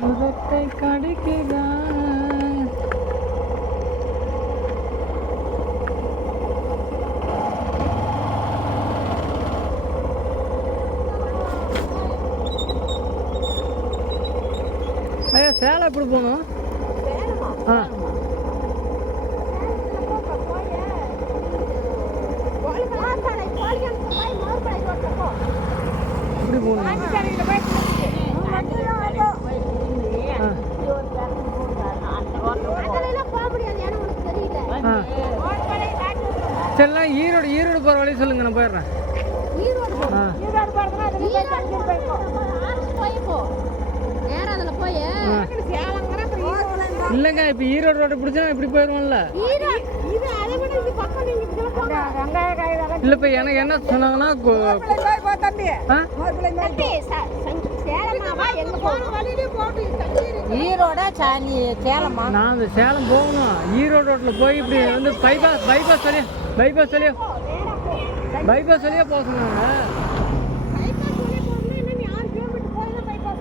முகத்தை கடிக்குதா ஐயா சேலை எப்படி போகணும் ஆ இப்படி போகணும் சரிலாம் ஈரோடு ஈரோடு போகிற வழி சொல்லுங்க நான் போயிடுறேன். இல்லைங்க இப்போ ஈரோடு ரோடு பிடிச்சா இப்படி போயிடுவோம்ல இல்லை இப்போ எனக்கு என்ன சொன்னாங்கன்னா ஈரோட சாலி சேலமா? நான் அந்த சேலம் போகணும். ஈரோடு ரோட்டில் போய் இப்படி வந்து பைபாஸ் பைபாஸ் வழியா பைபாஸ் வழியா பைபாஸ் வழியா போக சொன்னாங்க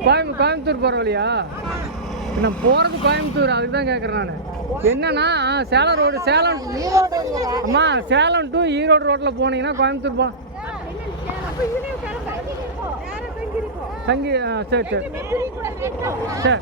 கோயம் கோயம்புத்தூர் போகிற வழியா? நான் போகிறது கோயம்புத்தூர் அதுக்கு தான் கேட்குறேன் நான். என்னன்னா சேலம் ரோடு சேலம் அம்மா சேலம் டு ஈரோடு ரோட்டில் போனீங்கன்னா கோயம்புத்தூர் போ சங்கி ஆ, சரி சரி சரி